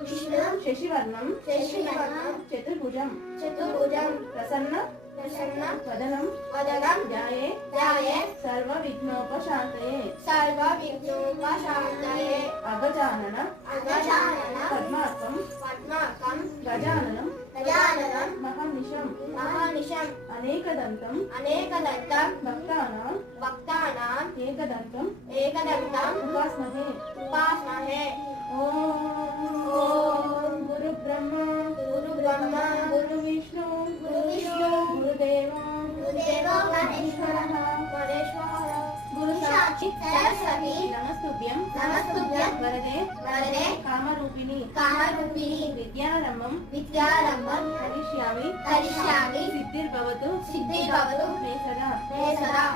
విష్ణుం శశివర్ణం చతుర్భుజం ప్రసన్న వదనం ధ్యాయే సర్వ విఘ్నోపశాంతయే అగజానన పద్మార్కం గజాననం మహానిశం అనేకదంతం భక్తానాం ఏకదంతం ఉపాస్మహే ఓం గురు బ్రహ్మ గురు విష్ణు గురుదేవో మహేశ్వరః గురు సాక్షి సరస్వతి నమస్తుభ్యం వరదే కామరూపిణి విద్యారంభం కరిష్యామి సిద్ధిర్భవతు మే సదా